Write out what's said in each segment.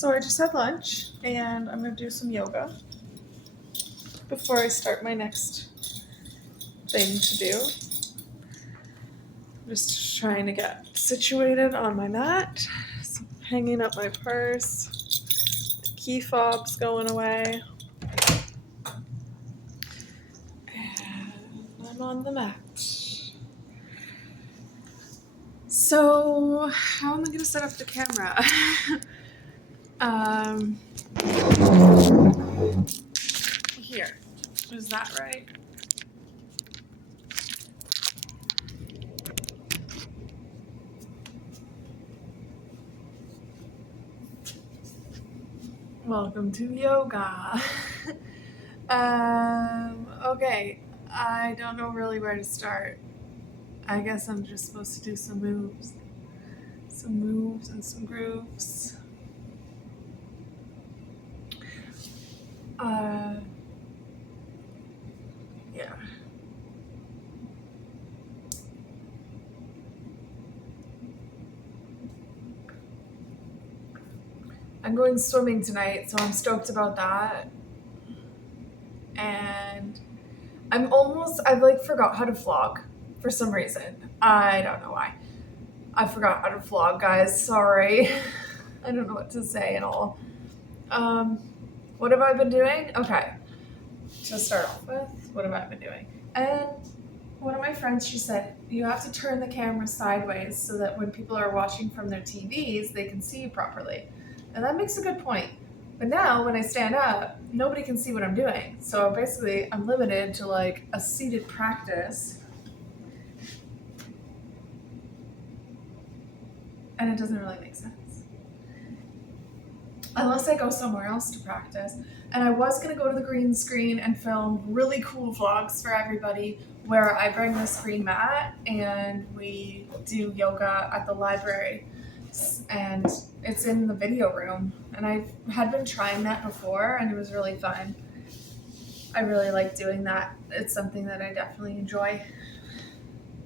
So I just had lunch and I'm going to do some yoga before I start my next thing to do. I'm just trying to get situated on my mat, so hanging up my purse, the key fob's going away, and I'm on the mat. So how am I going to set up the camera? Here. Is that right? Welcome to yoga. Okay, I don't know really where to start. I guess I'm just supposed to do some moves and some grooves. Yeah. I'm going swimming tonight, so I'm stoked about that. And I've like forgot how to vlog for some reason. I don't know why. I forgot how to vlog, guys. Sorry. I don't know what to say at all. What have I been doing? Okay. To start off with, what have I been doing? And one of my friends, she said, you have to turn the camera sideways so that when people are watching from their TVs, they can see you properly. And that makes a good point. But now when I stand up, nobody can see what I'm doing. So basically I'm limited to like a seated practice. And it doesn't really make sense. Unless I go somewhere else to practice. And I was gonna go to the green screen and film really cool vlogs for everybody where I bring this green mat and we do yoga at the library. And it's in the video room. And I had been trying that before and it was really fun. I really like doing that. It's something that I definitely enjoy.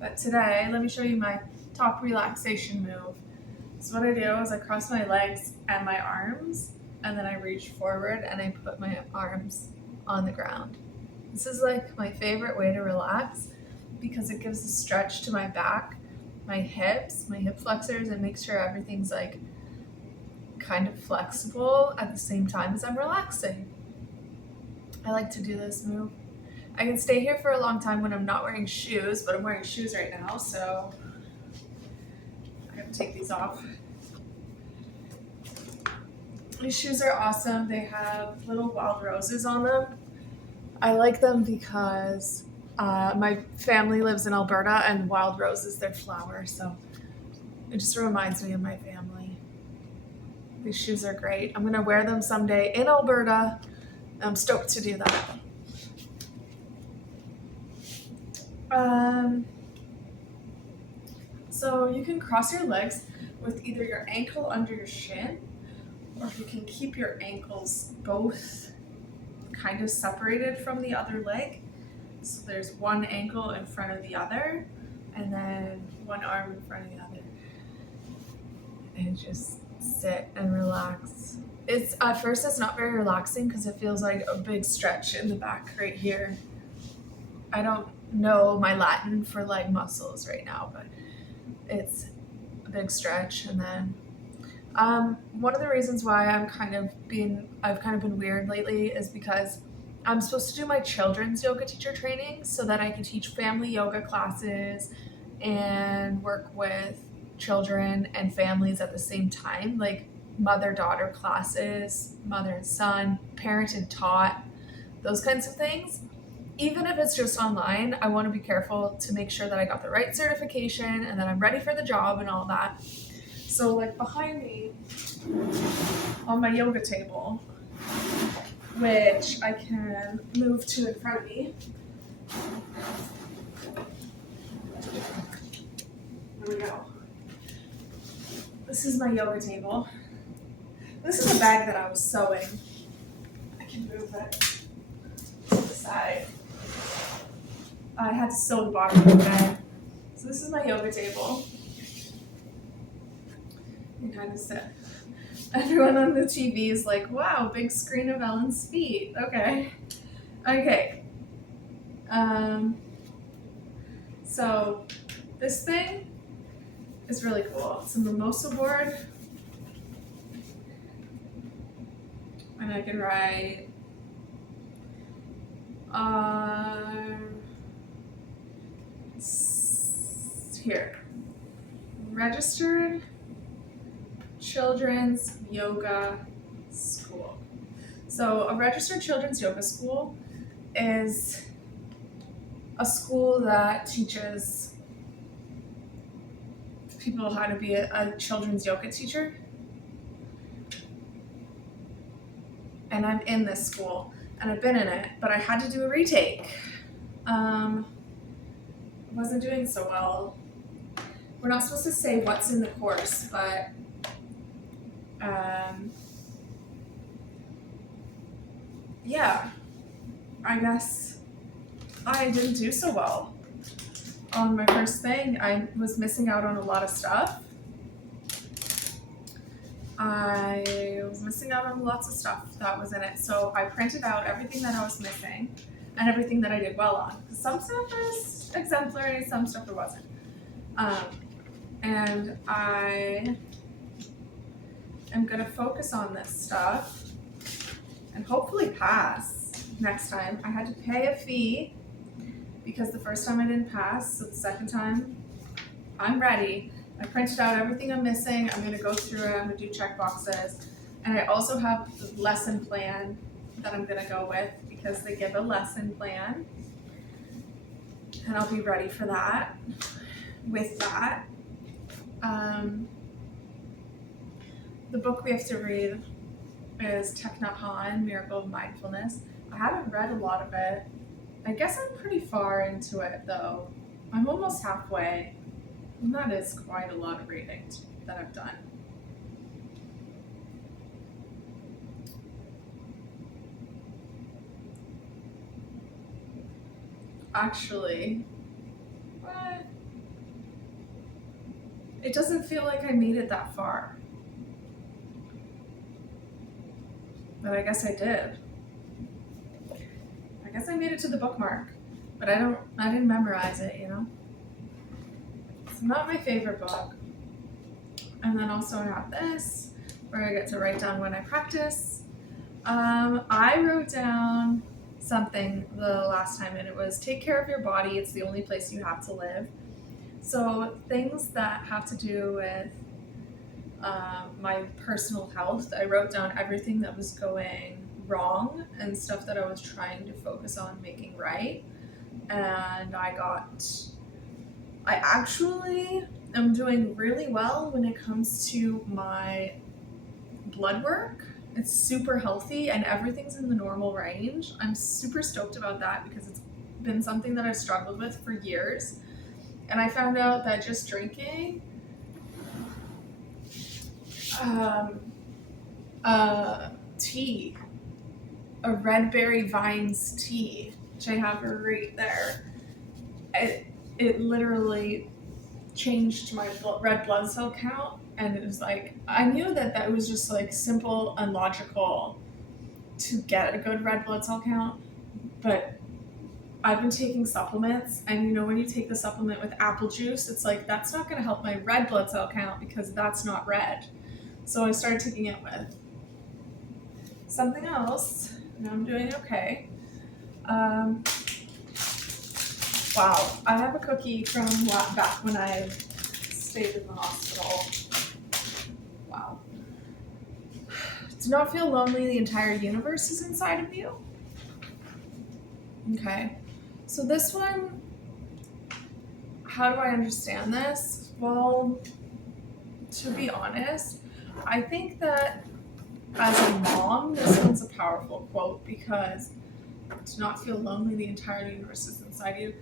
But today, let me show you my top relaxation move. So what I do is I cross my legs and my arms, and then I reach forward and I put my arms on the ground. This is like my favorite way to relax because it gives a stretch to my back, my hips, my hip flexors, and makes sure everything's like kind of flexible at the same time as I'm relaxing. I like to do this move. I can stay here for a long time when I'm not wearing shoes, but I'm wearing shoes right now, so I have to take these off. These shoes are awesome. They have little wild roses on them. I like them because my family lives in Alberta and wild rose is their flower, so it just reminds me of my family. These shoes are great. I'm gonna wear them someday in Alberta. I'm stoked to do that. So you can cross your legs with either your ankle under your shin, or you can keep your ankles both kind of separated from the other leg. So there's one ankle in front of the other, and then one arm in front of the other. And just sit and relax. At first it's not very relaxing because it feels like a big stretch in the back right here. I don't know my Latin for leg muscles right now, but it's a big stretch. And then one of the reasons why I've kind of been weird lately is because I'm supposed to do my children's yoga teacher training so that I can teach family yoga classes and work with children and families at the same time, like mother-daughter classes, mother and son, parent and taught, those kinds of things. Even if it's just online, I want to be careful to make sure that I got the right certification and that I'm ready for the job and all that. So like behind me on my yoga table, which I can move to in front of me. There we go. This is my yoga table. This is a bag that I was sewing. I can move it to the side. I had to sew the bottom of the bag. So this is my yoga table. You kind of sit. Everyone on the TV is like, wow, big screen of Ellen's feet. Okay. Okay. So this thing is really cool. It's a mimosa board. And I can write here. Registered Children's Yoga School. So a registered children's yoga school is a school that teaches people how to be a children's yoga teacher. And I'm in this school and I've been in it, but I had to do a retake. I wasn't doing so well. We're not supposed to say what's in the course, but yeah, I guess I didn't do so well. On my first thing, I was missing out on a lot of stuff. I was missing out on lots of stuff that was in it, so I printed out everything that I was missing and everything that I did well on. Some stuff was exemplary, some stuff it wasn't. And I am gonna focus on this stuff and hopefully pass next time. I had to pay a fee because the first time I didn't pass, so the second time I'm ready. I printed out everything I'm missing. I'm gonna go through it, I'm gonna do check boxes. And I also have the lesson plan that I'm gonna go with because they give a lesson plan. And I'll be ready for that. With that, the book we have to read is Thich Nhat Hanh, Miracle of Mindfulness. I haven't read a lot of it. I guess I'm pretty far into it though. I'm almost halfway. And that is quite a lot of reading that I've done. Actually, what? It doesn't feel like I made it that far. But I guess I did. I guess I made it to the bookmark, but I didn't memorize it, you know? It's not my favorite book. And then also I have this, where I get to write down when I practice. I wrote down something the last time, and it was take care of your body. It's the only place you have to live. So things that have to do with my personal health, I wrote down everything that was going wrong and stuff that I was trying to focus on making right. And I actually am doing really well when it comes to my blood work. It's super healthy and everything's in the normal range. I'm super stoked about that because it's been something that I've struggled with for years. And I found out that just drinking tea, a red berry vines tea, which I have right there, it literally changed my red blood cell count. And it was like, I knew that was just like simple and logical to get a good red blood cell count, but I've been taking supplements, and you know when you take the supplement with apple juice, it's like that's not going to help my red blood cell count because that's not red. So I started taking it with something else, and I'm doing okay. Wow, I have a cookie from back when I stayed in the hospital. Wow. Do not feel lonely, the entire universe is inside of you. Okay. So this one, how do I understand this? Well, to be honest, I think that as a mom, this one's a powerful quote because to not feel lonely, the entire universe is inside you.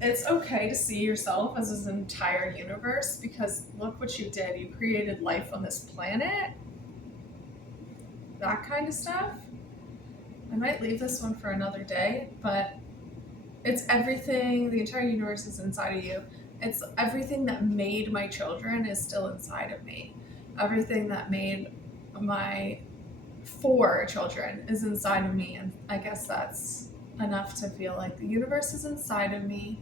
It's okay to see yourself as an entire universe because look what you did. You created life on this planet. That kind of stuff. I might leave this one for another day, but it's everything, the entire universe is inside of you. It's everything that made my children is still inside of me. Everything that made my 4 children is inside of me, and I guess that's enough to feel like the universe is inside of me.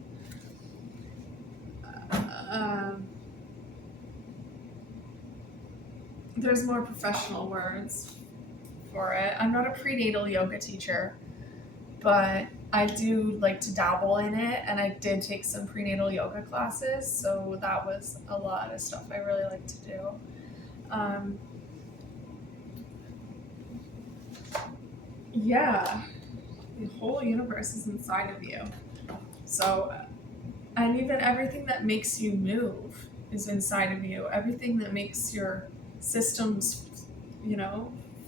There's more professional words for it. I'm not a prenatal yoga teacher, but I do like to dabble in it, and I did take some prenatal yoga classes, so that was a lot of stuff I really like to do. Yeah, the whole universe is inside of you. So, and even everything that makes you move is inside of you. Everything that makes your systems,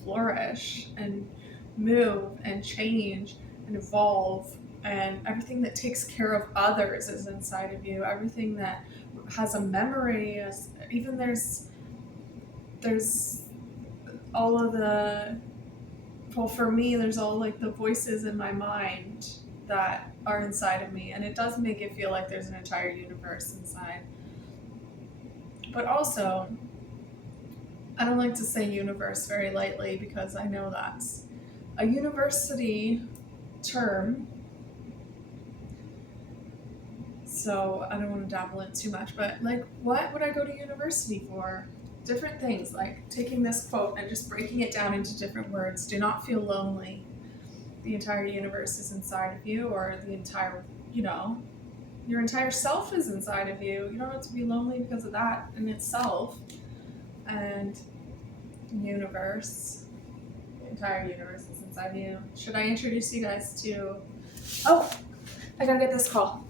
flourish and move and change and evolve, and everything that takes care of others is inside of you. Everything that has a memory, even there's all of the, well, for me, there's all like the voices in my mind that are inside of me, and it does make it feel like there's an entire universe inside. But also, I don't like to say universe very lightly because I know that's a university term, so I don't want to dabble in too much. But like, what would I go to university for? Different things, like taking this quote and just breaking it down into different words. Do not feel lonely. The entire universe is inside of you, or the entire, your entire self is inside of you. You don't have to be lonely because of that in itself. And universe, the entire universe is inside of you. Should I introduce you guys to, oh, I gotta get this call.